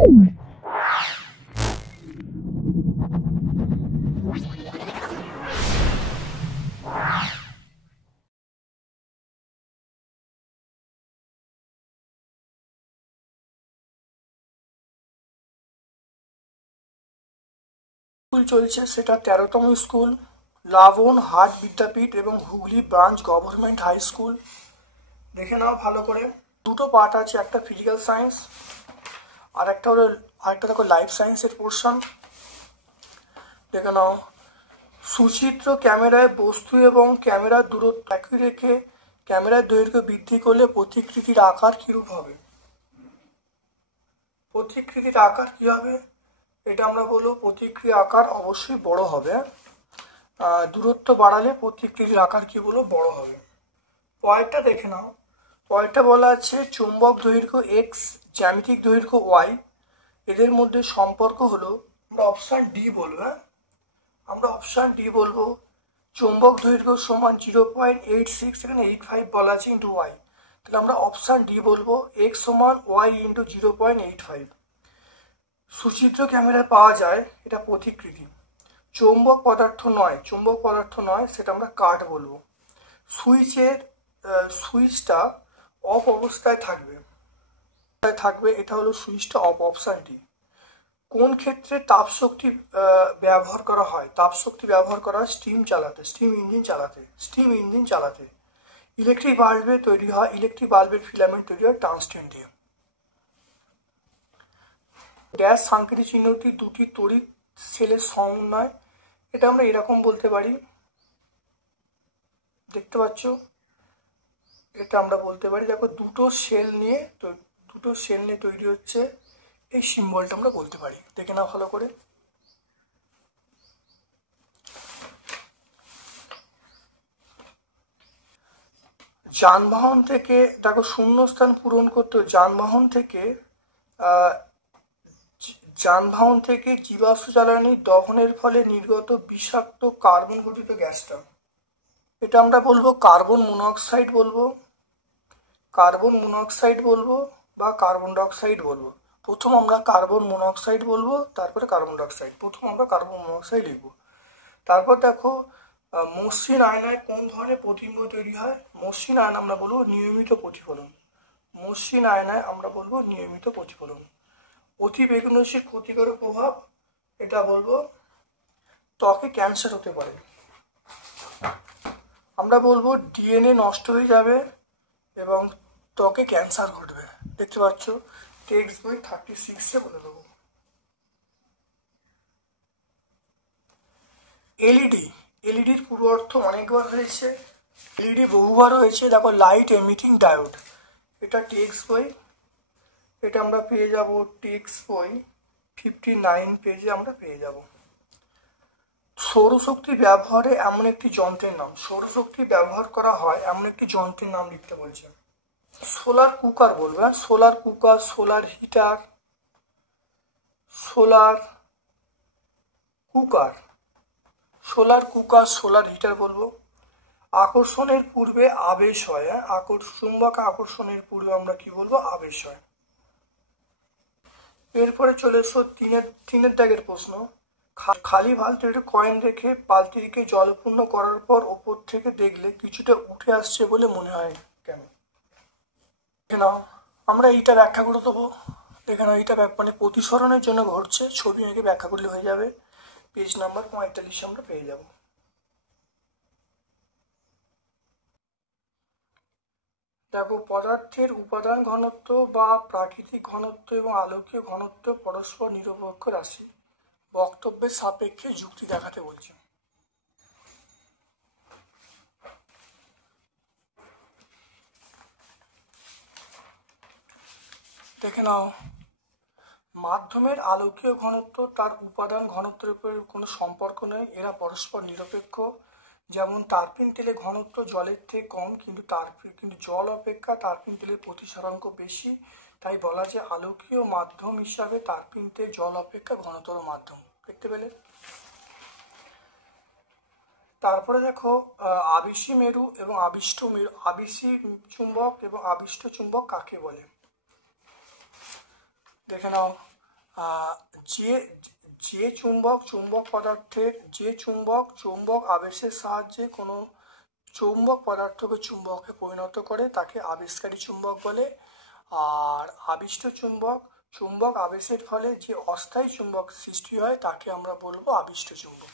School চলছে, সেটা 13তম school, লাবণ Hat Vidyapith এবং Hooghly branch government high school. দেখে নাও ভালো করে। দুটো পার্ট আছে, একটা ফিজিক্যাল সায়েন্স আর আরেকটা দেখো লাইফ সায়েন্সের পোর্শন। দেখে নাও। সুচিত্র ক্যামেরায় বস্তু এবং ক্যামেরার দূরত্ব একই রেখে ক্যামেরার দৈর্ঘ্য বৃদ্ধি করলে প্রতিকৃতির আকার কিরূপ হবে? প্রতিকৃতির আকার কি হবে? এটা আমরা বলবো প্রতিকৃতির আকার অবশ্যই বড় হবে। দূরত্ব বাড়ালে প্রতিকৃতির আকার কি বলবো বড় হবে। পরেরটা দেখে নাও। পরেরটা বলা আছে চুম্বক দৈর্ঘ্য এক্স, জ্যামিতিক দৈর্ঘ্য ওয়াই, এদের মধ্যে সম্পর্ক হলো, আমরা অপশান ডি বলবো। আমরা অপশান ডি বলবো। চুম্বক দৈর্ঘ্য সমান 0.86, এখানে 85 বলা আছে ইন্টু ওয়াই, তাহলে আমরা অপশান ডি বলবো, এক্স সমান ওয়াই ইন্টু 0.85। সুচিত্র ক্যামেরায় পাওয়া যায়, এটা প্রতিকৃতি। চৌম্বক পদার্থ নয়, সেটা আমরা কাঠ বলবো। সুইচটা অফ অবস্থায় থাকবে, এটা হলো সুইচটা অফ, অপশান ডি। কোন ক্ষেত্রে তাপশক্তি ব্যবহার করা হয়? তাপশক্তি ব্যবহার করা হয় স্টিম ইঞ্জিন চালাতে। ইলেকট্রিক বাল্বের ফিলামেন্ট তৈরি হয় টাংস্টেন দিয়ে। ড্যাশ সাংকেতিক চিহ্নটি দুটি তড়িৎ সেলের সমন্বয়, এটা আমরা এরকম বলতে পারি, দেখতে পাচ্ছ, এটা আমরা বলতে পারি, দেখো দুটো সেল নিয়ে তৈরি হচ্ছে, এই সিম্বলটা আমরা বলতে পারি। দেখে নাও ভালো করে। যানবাহন থেকে দেখো শূন্যস্থান পূরণ করতে যানবাহন থেকে জীবাশ্ম জ্বালানি দহনের ফলে নির্গত বিষাক্ত কার্বন গঠিত গ্যাসটা, এটা আমরা বলবো কার্বন মনোক্সাইড বলবো বা কার্বন ডাইঅক্সাইড বলবো। প্রথম আমরা কার্বন মনোক্সাইড বলবো, তারপরে কার্বন ডাইঅক্সাইড। প্রথম আমরা কার্বন মনোক্সাইড লিখবো। তারপর দেখো মসৃণ আয়নায় কোন ধরনের প্রতিবিম্ব তৈরি হয়? মসৃণ আয়না আমরা বলবো নিয়মিত প্রতিফলন। অতি বেগুনরশ্মির ক্ষতিকারক প্রভাব, এটা বলবো ত্বকে ক্যান্সার হতে পারে। আমরা বলবো ডিএনএ নষ্ট হয়ে যাবে এবং ত্বকে ক্যান্সার ঘটবে। দেখতে পাচ্ছ, টেক্সট বই 36-এ বলে দেবো। এলইডির পুরো অর্থ অনেকবার হয়েছে, এলইডি বহুবার হয়েছে। দেখো লাইট এমিটিং ডায়োড, এটা টেক্সট বই, এটা আমরা পেয়ে যাব টেক্সট বই 59 পেজে আমরা পেয়ে যাব। সৌরশক্তি ব্যবহারে এমন একটি যন্ত্রের নাম, সৌরশক্তি ব্যবহার করা হয় এমন একটি যন্ত্রের নাম লিখতে বলছে। সোলার কুকার বলবে, solar cooker, solar heater, solar heater বলবো। আকর্ষণের পূর্বে আবেশ হয়, চুম্বক আকর্ষণের পূর্বে আমরা কি বলবো? আবেশ হয়। এরপরে চলে এসো তিনের দাগের প্রশ্ন। খালি বালতিতে কয়েন রেখে বালতিকে জলপূর্ণ করার পর ওপর থেকে দেখলে কিছুটা উঠে আসছে বলে মনে হয় কেন? দেখে নাও, আমরা এইটা ব্যাখ্যা করে দেবো। দেখে নাও, এইটা মানে প্রতিসরণের জন্য ঘটছে, ছবি এঁকে ব্যাখ্যা করলে হয়ে যাবে। পেজ নাম্বার 45 আমরা পেয়ে যাব। দেখো, পদার্থের উপাদান ঘনত্ব বা প্রাকৃতিক ঘনত্ব এবং আলোকীয় ঘনত্ব পরস্পর নিরপেক্ষ রাশি, বক্তব্যের সাপেক্ষে যুক্তি দেখাতে বলছে। দেখে নাও, মাধ্যমের আলোকীয় ঘনত্ব তার উপাদান ঘনত্বের উপর কোনো সম্পর্ক নেই, এরা পরস্পর নিরপেক্ষ। যেমন তারপিন তেলে ঘনত্ব জলের থেকে কম, কিন্তু জল অপেক্ষা তারপিন তেলের প্রতিসরাঙ্ক বেশি, তাই বলা যায় আলোকীয় মাধ্যম হিসাবে তারপিন তেল জল অপেক্ষা ঘনতর মাধ্যম। দেখতে পেলে? তারপরে দেখো, আবেশী মেরু এবং আবেশী চুম্বক এবং আবিষ্ট চুম্বক কাকে বলে? দেখে নাও, যে যে চুম্বক পদার্থের চুম্বক আবেশের সাহায্যে কোনো চৌম্বক পদার্থকে চুম্বকে পরিণত করে তাকে আবেশকারী চুম্বক বলে। আর আবিষ্ট চুম্বক আবেশের ফলে যে অস্থায়ী চুম্বক সৃষ্টি হয় তাকে আমরা বলবো আবিষ্ট চুম্বক।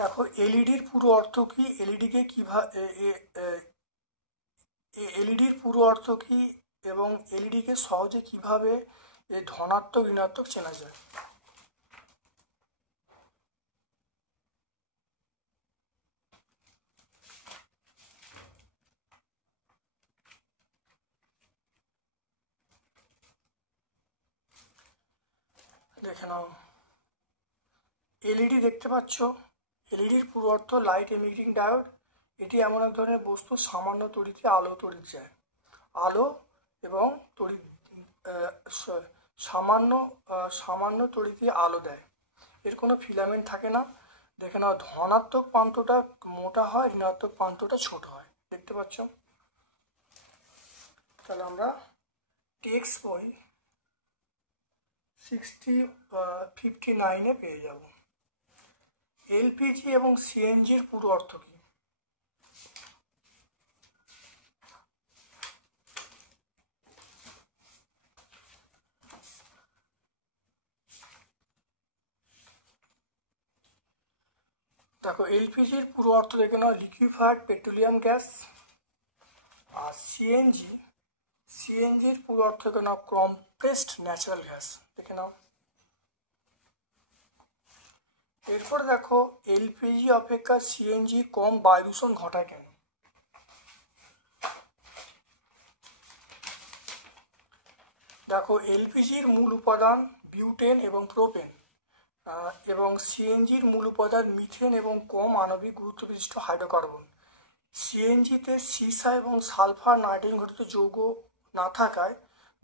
দেখো এলইডির পুরো অর্থ কি, এলইডির পুরো অর্থ কি এবং এলইডিকে সহজে কিভাবে ধনাত্মক ঋণাত্মক চেনা যায়। দেখে নাও, এলইডি দেখতে পাচ্ছ, এলইডির পুরো অর্থ লাইট এমিটিং ডায়োড। এটি এমন এক ধরনের বস্তু সামান্য তড়িতে আলো তড়িৎ যায়। আলো এবং তড়িৎ সামান্য তড়িতে আলো দেয়। এর কোনো ফিলামেন্ট থাকে না। দেখে নাও, ধনাত্মক প্রান্তটা মোটা হয়, ঋণাত্মক প্রান্তটা ছোট হয়। দেখতে পাচ্ছ? তাহলে আমরা টেক্সট বই 59 পেয়ে যাব। এলপিজি এবং সিএনজির পুরো অর্থ কি? দেখো, এলপিজির পুরো অর্থ দেখে নাও, লিকুইফাইড পেট্রোলিয়াম গ্যাস। আর সিএনজির পুরো অর্থ দেখে নাও, কম্প্রেসড ন্যাচারাল গ্যাস। দেখে নাও। এরপর দেখো, এলপিজি অপেক্ষা সিএনজি কম বায়ু দূষণ ঘটায় কেন? দেখো, এলপিজির মূল উপাদান বিউটেন এবং প্রোপেন এবং সিএনজির মূল উপাদান মিথেন এবং কম আণবিক গুরুত্ব বিশিষ্ট হাইড্রোকার্বন। সিএনজিতে সীসা এবং সালফার নাইট্রোজেন ঘটিত যৌগ না থাকায়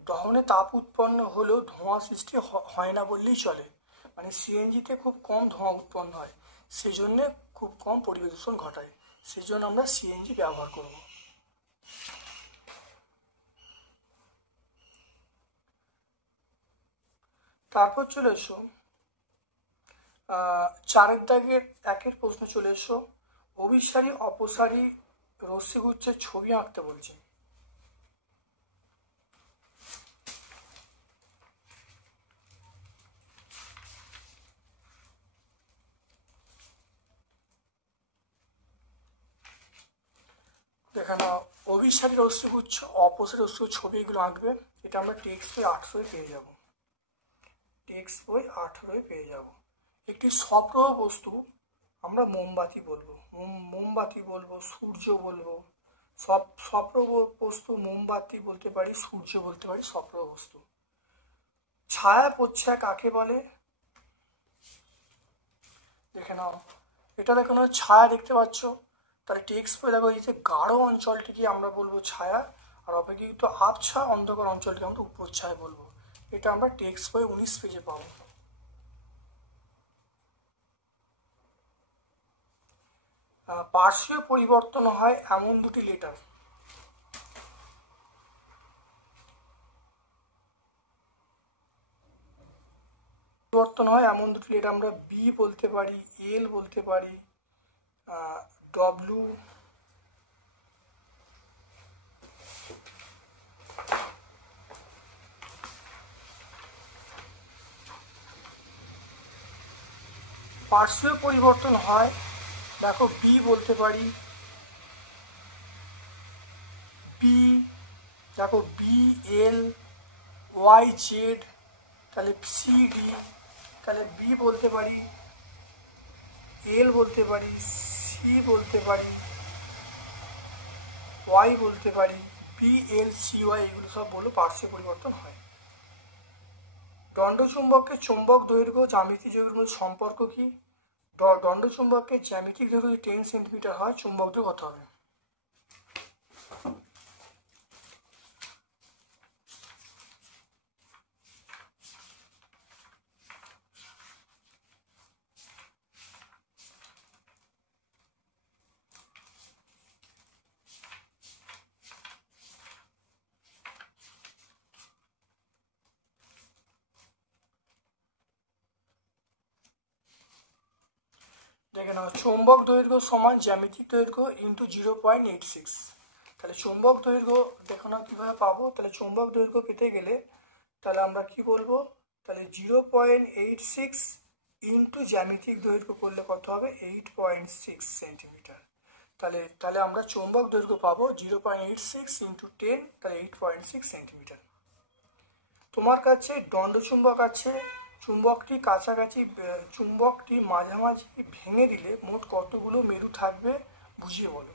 দহনে তাপ উৎপন্ন হলেও ধোঁয়া সৃষ্টি হয় না বললেই চলে। মানে সিএনজিতে খুব কম ধোঁয়া উৎপন্ন হয়, সেই জন্য খুব কম পরিবেশ দূষণ ঘটায়। সেই জন্য আমরা সিএনজি ব্যবহার করব। তারপর চলে এসো 4 দাগের 1 প্রশ্ন চলে এসো। অভিসারী অপসারী রশ্মিগুচ্ছের ছবি আঁকতে বলছে। দেখানো অভিসারী রশ্মিগুচ্ছ, অপসারী রশ্মিগুচ্ছ ছবি এগুলো আঁকবে। এটা আমরা টেক্সট বই 18 পেয়ে যাব। টেক্সট বই 18 পেয়ে যাব। একটি সপ্রভ বস্তু আমরা মোমবাতি বলবো, সূর্য বলবো। সপ্রভ বস্তু মোমবাতি বলতে পারি, সূর্য বলতে পারি সপ্রভ বস্তু। ছায়া প্রচ্ছায়া কাকে বলে? দেখে নাও, এটা দেখো না, ছায়া দেখতে পাচ্ছ। তাহলে টেক্সট বই দেখো, এই যে গাঢ় অঞ্চলটিকে আমরা বলবো ছায়া, আর অপেক্ষাকৃত আবছা অন্ধকার অঞ্চলটিকে আমরা উপচ্ছায়া বলবো। এটা আমরা টেক্সট বই 19 পেজে পাবো। পার্শ্বীয় পরিবর্তন হয় এমন দুটি লেটার। পরিবর্তন হয় এমন দুটি লেটার আমরা বি বলতে পারি, এল বলতে পারি, ডব্লিউ। পার্শ্বীয় পরিবর্তন হয়, দেখো বি বলতে পারি, বি, দেখো বি এল ওয়াই জেড, তাহলে সি ডি, তাহলে বি বলতে পারি, এল বলতে পারি, সি বলতে পারি, ওয়াই বলতে পারি, বি এল সি ওয়াই, এগুলো সব বলো পার্শ্বীয় পরিবর্তন হয়। দণ্ডচুম্বকের চৌম্বক দৈর্ঘ্য জ্যামিতিক দৈর্ঘ্যের মধ্যে সম্পর্ক কি? দণ্ডচুম্বকের জ্যামিতিক দৈর্ঘ্য 10 সেন্টিমিটার হয়, চুম্বক দৈর্ঘ্য কত হবে? দেখে নাও, চৌম্বক দৈর্ঘ্য সমান জ্যামিতিক দৈর্ঘ্য ইন্টু 0.86। তাহলে চৌম্বক দৈর্ঘ্য দেখো না কীভাবে পাবো। তাহলে চৌম্বক দৈর্ঘ্য পেতে গেলে তাহলে আমরা কি বলবো, তাহলে 0.86 ইন্টু জ্যামিতিক দৈর্ঘ্য করলে কত হবে, 8.6 সেন্টিমিটার। তাহলে তাহলে আমরা চৌম্বক দৈর্ঘ্য পাবো 0.86 ইন্টু 10, তাহলে 8.6 সেন্টিমিটার। তোমার কাছে দণ্ডচুম্বক আছে, চুম্বকটি মাঝামাঝি ভেঙে দিলে মোট কতগুলো মেরু থাকবে বুঝিয়ে বলো।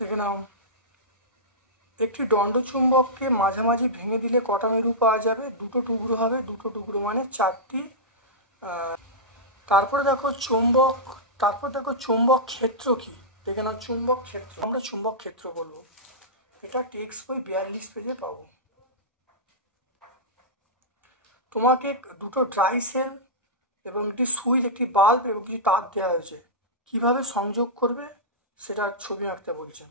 দেখে নাও, একটি দণ্ডচুম্বককে মাঝামাঝি ভেঙে দিলে কটা মেরু পাওয়া যাবে, দুটো টুকরো হবে, দুটো টুকরো মানে 4টি। তারপরে দেখো চুম্বক ক্ষেত্র কি, দেখে নাও চুম্বক ক্ষেত্র, আমরা চুম্বক ক্ষেত্র বলবো। এটা টেক্সট বই 42 পেজে পাবো। তোমাকে দুটো ড্রাই সেল এবং একটি সুইচ, একটি বাল্ব এবং কিছু তার দেওয়া হয়েছে, কিভাবে সংযোগ করবে সেটা ছবি আঁকতে বলছে।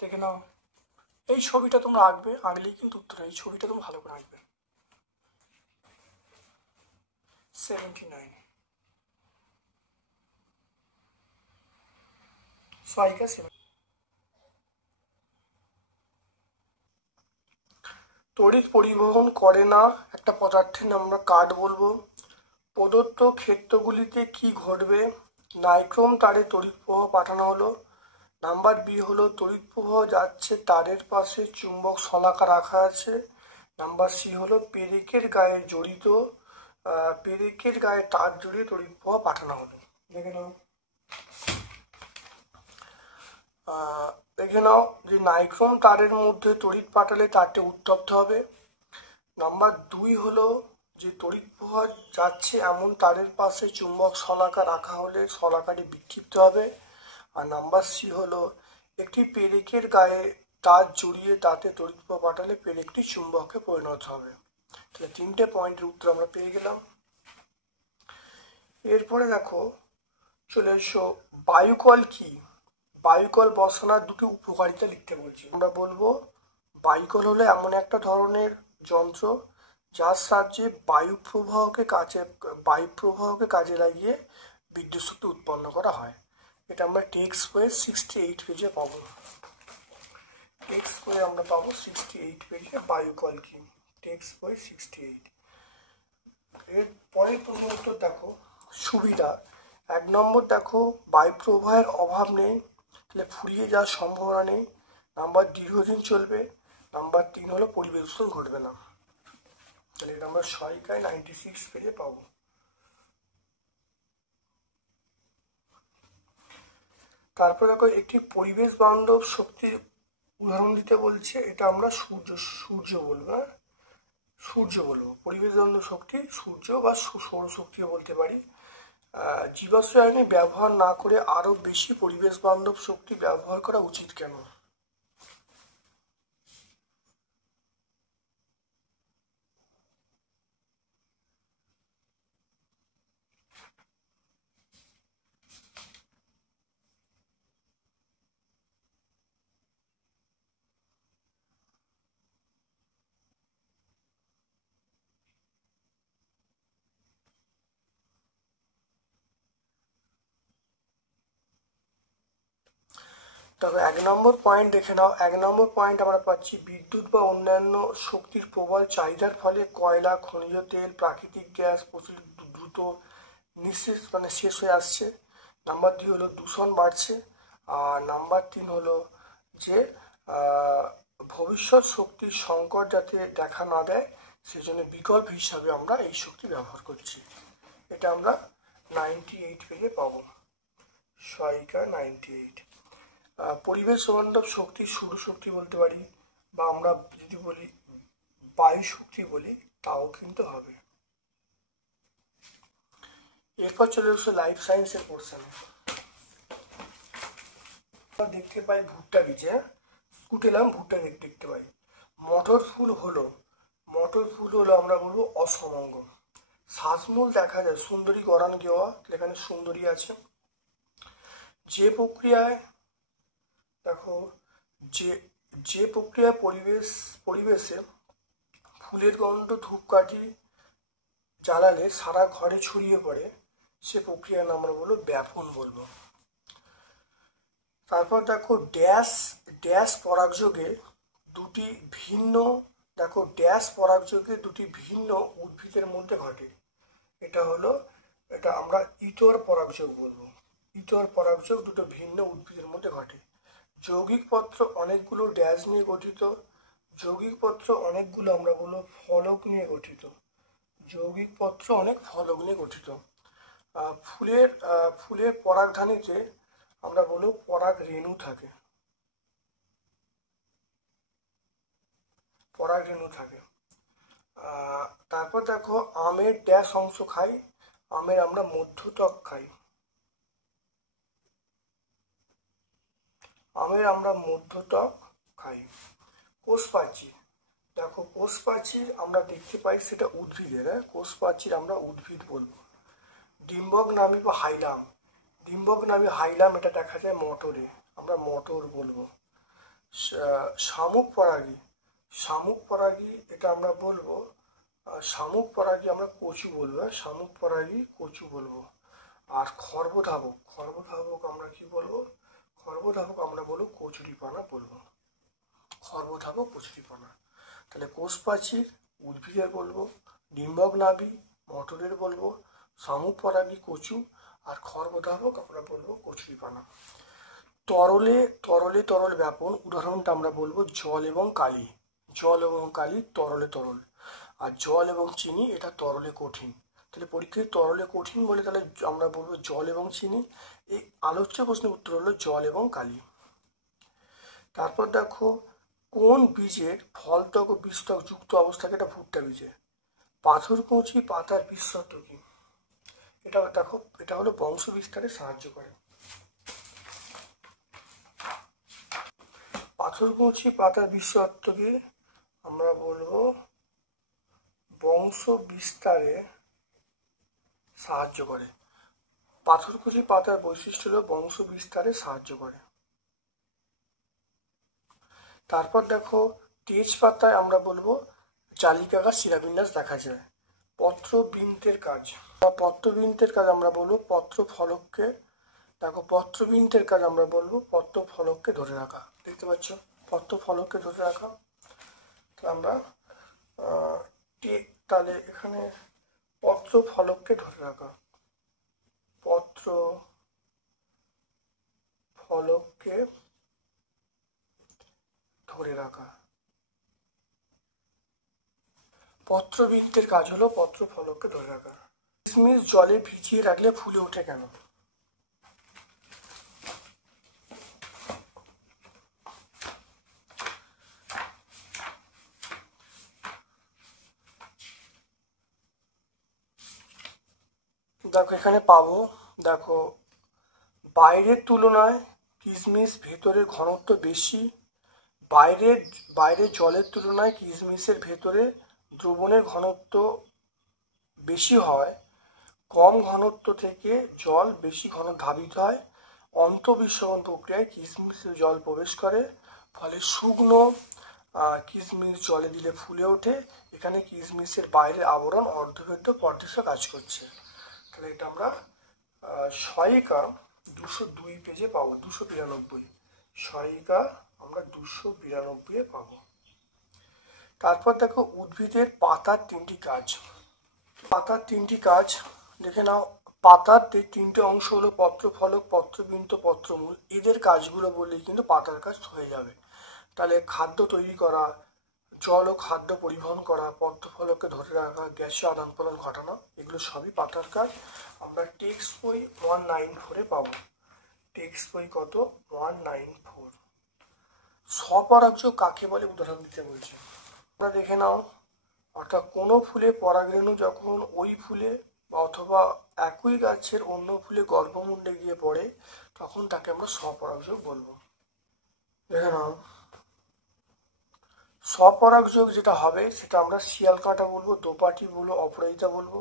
দেখে নাও, এই ছবিটা তোমরা আঁকবে, আঁকলেই কিন্তু উত্তর। এই ছবিটা তোমরা ভালো করে আঁকবে। 79 সহায়িকা 7। তড়িৎ পরিবহন করে না একটা পদার্থের নাম আমরা কাঠ বলবো। প্রদত্ত ক্ষেত্রগুলিতে কি ঘটবে, নাইক্রোম তারে তড়িৎ প্রবাহ পাঠানো হলো। নাম্বার বি হলো তড়িৎ প্রবাহ যাচ্ছে তারের পাশে, চুম্বক শলাকা রাখা আছে। নাম্বার সি হলো পেরেকের গায়ে তার জড়িয়ে তড়িৎ প্রবাহ পাঠানো হলো। দেখে নাও যে নাইক্রোম তারের মধ্যে তড়িৎ পাঠালে তারটি উত্তপ্ত হবে। নাম্বার 2 হলো যে তড়িৎ প্রবাহ যাচ্ছে এমন তারের পাশে চুম্বক শলাকা রাখা হলে শলাকাটি বিক্ষিপ্ত হবে। আর নাম্বার সি হলো একটি পেরেকের গায়ে তার জড়িয়ে তাতে তড়িৎ প্রবাহ পাঠালে পেরেকটি চুম্বকে পরিণত হবে। তাহলে 3টে পয়েন্টের উত্তর আমরা পেয়ে গেলাম। এরপরে দেখো চলে এসো, বায়ুকল কি। বায়ুকল বসানোর দুটি উপকারিতা লিখতে বলছি। আমরা বলবো বায়ুকল হলো এমন একটা ধরনের যন্ত্র যার সাহায্যে বায়ু প্রবাহকে কাজে লাগিয়ে বিদ্যুৎ শক্তি উৎপন্ন করা হয়। এটা আমরা টেক্সট বইয়ে 68 পেজে পাবো। টেক্সট বইয়ে আমরা পাবো 68 পেজে বায়ুকল কি, টেক্সট বই 68। এর পরের প্রশ্ন উত্তর দেখো, সুবিধা 1 নম্বর দেখো, বায়ু প্রবাহের অভাব নেই, তাহলে ফুরিয়ে যাওয়ার সম্ভাবনা নেই। নাম্বার দীর্ঘদিন চলবে। নাম্বার 3 হলো পরিবেশ দূষণ ঘটবে না। তাহলে এটা আমরা সহায়িকায় 96 পেজে পাবো। তারপর দেখো একটি পরিবেশ বান্ধব শক্তির উদাহরণ দিতে বলছে। এটা আমরা সূর্য বলবো। পরিবেশ বান্ধব শক্তি সূর্য বা সৌরশক্তিও বলতে পারি। জীবাশ্ম জ্বালানি ব্যবহার না করে আরো বেশি পরিবেশ বান্ধব শক্তি ব্যবহার করা উচিত কেন? তবে 1 নম্বর পয়েন্ট দেখে নাও। 1 নম্বর পয়েন্ট আমরা পাচ্ছি বিদ্যুৎ বা অন্যান্য শক্তির প্রবল চাহিদার ফলে কয়লা, খনিজ তেল, প্রাকৃতিক গ্যাস প্রচুর দ্রুত শেষ হয়ে আসছে। নাম্বার 2 হলো দূষণ বাড়ছে। আর নাম্বার 3 হলো যে ভবিষ্যৎ শক্তির সংকট যাতে দেখা না দেয় সেই জন্য বিকল্প হিসাবে আমরা এই শক্তি ব্যবহার করছি। এটা আমরা 98 পেজে পাবো। সহায়িকা 98। পরিবেশ বান্ধব শক্তির সৌর শক্তি বলতে পারি, বা আমরা যদি বলি বায়ু শক্তি বলি তাও কিন্তু হবে। এরপর চলে আসছে লাইফ সায়েন্সের পোর্শনে। দেখতে পাই ভুট্টা বীজে, কুটেলাম ভুট্টা দেখতে পাই। মটর ফুল হলো আমরা বলবো অসমঙ্গ। শ্বাসমূল দেখা যায় সুন্দরী গরান গেওয়া, এখানে সুন্দরী আছে। যে প্রক্রিয়ায় দেখো যে প্রক্রিয়ায় পরিবেশে ফুলের গন্ধ ধূপকাঠি জ্বালালে সারা ঘরে ছড়িয়ে পড়ে, সে প্রক্রিয়ার নাম আমরা বলবো ব্যাপন বলবো। তারপর দেখো ড্যাশ পরাগযোগে দুটি ভিন্ন উদ্ভিদের মধ্যে ঘটে। এটা আমরা ইতর পরাগযোগ বলবো। ইতর পরাগযোগ দুটো ভিন্ন উদ্ভিদের মধ্যে ঘটে। যৌগিক পত্র অনেকগুলো ড্যাশ নিয়ে গঠিত। যৌগিক পত্র অনেকগুলো আমরা বলবো ফলক নিয়ে গঠিত। যৌগিক পত্র অনেক ফলক নিয়ে গঠিত। ফুলের পরাগধানীতে আমরা বলবো পরাগ রেণু থাকে। তারপর দেখো আমের ড্যাশ অংশ খাই। আমের আমরা মধ্যত্বক খাই। কোষপ্রাচীর দেখো, কোষপ্রাচীর আমরা দেখতে পাই সেটা উদ্ভিদের। কোষপ্রাচীর আমরা উদ্ভিদ বলবো। ডিম্বকনালী বা হাইলাম এটা দেখা যায় মটরে, আমরা মটর বলবো। শামুক পরাগী এটা আমরা বলবো আমরা কচু বলবো। আর খর্বধাবক আমরা কি বলবো? আমরা বলবো কচুরিপানা বলবো। তাহলে কোষপ্রাচীর উদ্ভিদের বলবো, ডিম্বকনালী মটরের বলবো, শামুক পরাগী কচু, আর খর্বধাবক আমরা বলবো কচুরিপানা। তরল ব্যাপন উদাহরণটা আমরা বলবো জল এবং কালি তরলে তরল। আর জল এবং চিনি এটা তরলে কঠিন। তাহলে পরীক্ষায় তরলে কঠিন বলে তাহলে আমরা বলবো জল এবং চিনি। এই আলোচ্য প্রশ্নের উত্তর হলো জল এবং কালি। তারপর দেখো কোন বীজের ফলত্বক ও বীজত্বক যুক্ত অবস্থাকে এটা ভুট্টা বীজে। পাথরকুচি পাতার বীজতত্ত্ব কি? এটা হলো বংশ বিস্তারে সাহায্য করে। পাথরকুচি পাতার বীজতত্ত্ব কি? আমরা বলবো বংশ বিস্তারে সাহায্য করে। পাথরকুচি পাতার বৈশিষ্ট্য হলো বংশ বিস্তারে সাহায্য করে। তারপর দেখো তেজপাতায় আমরা বলবো চালিকাকার শিলাবিন্যাস দেখা যায়। পত্রবৃন্তের কাজ আমরা বলবো পত্র ফলককে ধরে রাখা। দেখতে পাচ্ছ পত্র ফলককে ধরে রাখা। তাহলে এখানে পত্র ফলককে ধরে রাখা, পত্রবৃন্তের কাজ হলো পত্র ফলককে ধরে রাখা। কিশমিশ জলে ভিজিয়ে রাখলে ফুলে ওঠে কেন? দেখো এখানে পাবো, দেখো বাইরের তুলনায় কিশমিশ ভেতরের ঘনত্ব বেশি। বাইরের জলের তুলনায় কিশমিশের ভেতরে দ্রবণের ঘনত্ব বেশি হয়। কম ঘনত্ব থেকে জল বেশি ঘন ধাবিত হয়। অন্তঃবিশ্বরণ প্রক্রিয়ায় কিশমিশে জল প্রবেশ করে, ফলে শুকনো কিশমিশ জলে দিলে ফুলে ওঠে। এখানে কিশমিশের বাইরের আবরণ অর্ধভেদ্য পর্দেশে কাজ করছে। তাহলে এটা আমরা সহায়িকা 202 পেজে পাবো, 292। সহায়িকা আমরা 292 পাবো। তারপর দেখো উদ্ভিদের পাতার 3টি কাজ। পাতার 3টি কাজ দেখে নাও। পাতার 3টে অংশ হলো পত্রফলক, পত্রবিন্ত, পত্রমূল। এদের কাজগুলো বললেই কিন্তু পাতার কাজ হয়ে যাবে। তাহলে খাদ্য তৈরি করা, জল ও খাদ্য পরিবহন করা, পত্রফলককে ধরে রাখা, গ্যাসীয় আদান প্রদান ঘটানো, এগুলো সবই পাতার কাজ। আমরা টেক্সট বই 194 পাবো। টেক্সট বই কত? 194। স্বপরাগযোগ কাকে বলে উদাহরণ দিতে বলছে। তোমরা দেখে নাও। অর্থাৎ কোনো ফুলে পরাগরেণু যখন ওই ফুলে বা অথবা একই গাছের অন্য ফুলে গর্ভমুণ্ডে গিয়ে পড়ে, তখন তাকে আমরা স্বপরাগযোগ বলবো। দেখে নাও, স্বপরাগযোগ যেটা হবে সেটা আমরা শিয়াল কাঁটা বলবো, দোপাটি বলবো, অপরাজিতা বলবো।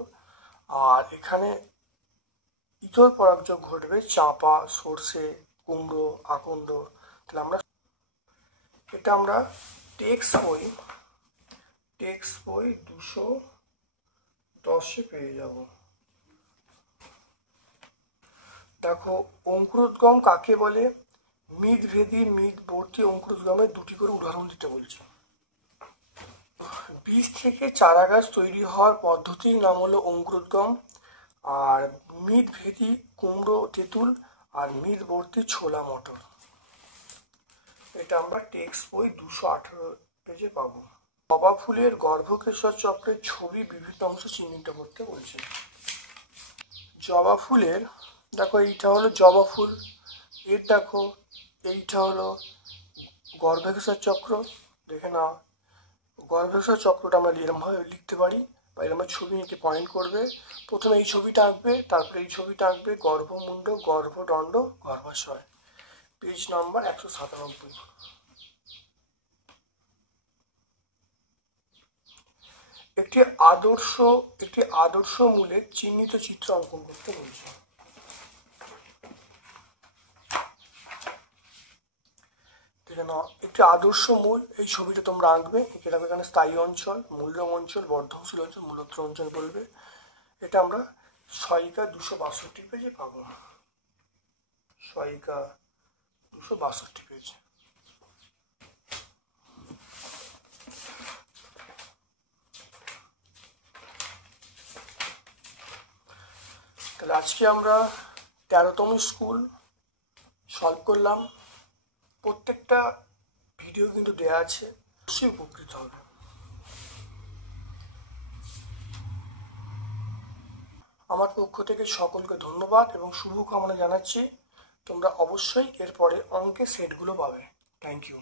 আর এখানে ইতর পরাগযোগ ঘটবে চাঁপা, সর্ষে, কুমড়ো, আকন্দ। তাহলে এটা আমরা টেক্সট বই 210 পেয়ে যাব। দেখো অঙ্কুরোদ্গম কাকে বলে। মিদভেদী, মিদবর্তী অঙ্কুরোদ্গমের 2টি করে উদাহরণ দিতে বলছে। বীজ থেকে চারা গাছ তৈরি হওয়ার পদ্ধতির নাম হলো অঙ্কুরোদ্গম। আর মিদভেদী কুমড়ো, তেঁতুল, আর মিদবর্তী ছোলা, মটর। এটা আমরা টেক্সট বই 218 পেজে পাবো। জবা ফুলের গর্ভকেশর চক্রের ছবি বিভিন্ন অংশ চিহ্নিত করতে বলছে। জবা ফুলের দেখো, এইটা হলো জবা ফুল। এর দেখো, এইটা হলো গর্ভকেশর চক্র। দেখে না, গর্ভকেশর চক্রটা আমরা এরমভাবে লিখতে পারি বা এরমভাবে ছবি এঁকে পয়েন্ট করবে। প্রথমে এই ছবিটা আঁকবে, তারপরে এই ছবিটা আঁকবে। গর্ভমুণ্ড, গর্ভদণ্ড, গর্ভাশয়। Page number 197। একটি আদর্শ মূলের চিহ্নিত চিত্র অঙ্কন করতে বলছে। দেখে নাও, একটি আদর্শ মূল, এই ছবিটা তোমরা আঁকবে। এঁকে রাখবে। এখানে স্থায়ী অঞ্চল, মূল্যম অঞ্চল, বর্ধনশীল অঞ্চল, মূলত্র অঞ্চল বলবে। এটা আমরা সহায়িকা 262 পেজে পাবো। সহায়িকা 262 পেজ। তাহলে আজকে আমরা 13তম স্কুল সলভ করলাম। প্রত্যেকটা ভিডিও কিন্তু দেওয়া আছে, অবশ্যই উপকৃত হবে। আমার পক্ষ থেকে সকলকে ধন্যবাদ এবং শুভকামনা জানাচ্ছি। তোমরা অবশ্যই এরপরে অঙ্কের সেটগুলো পাবে। Thank you.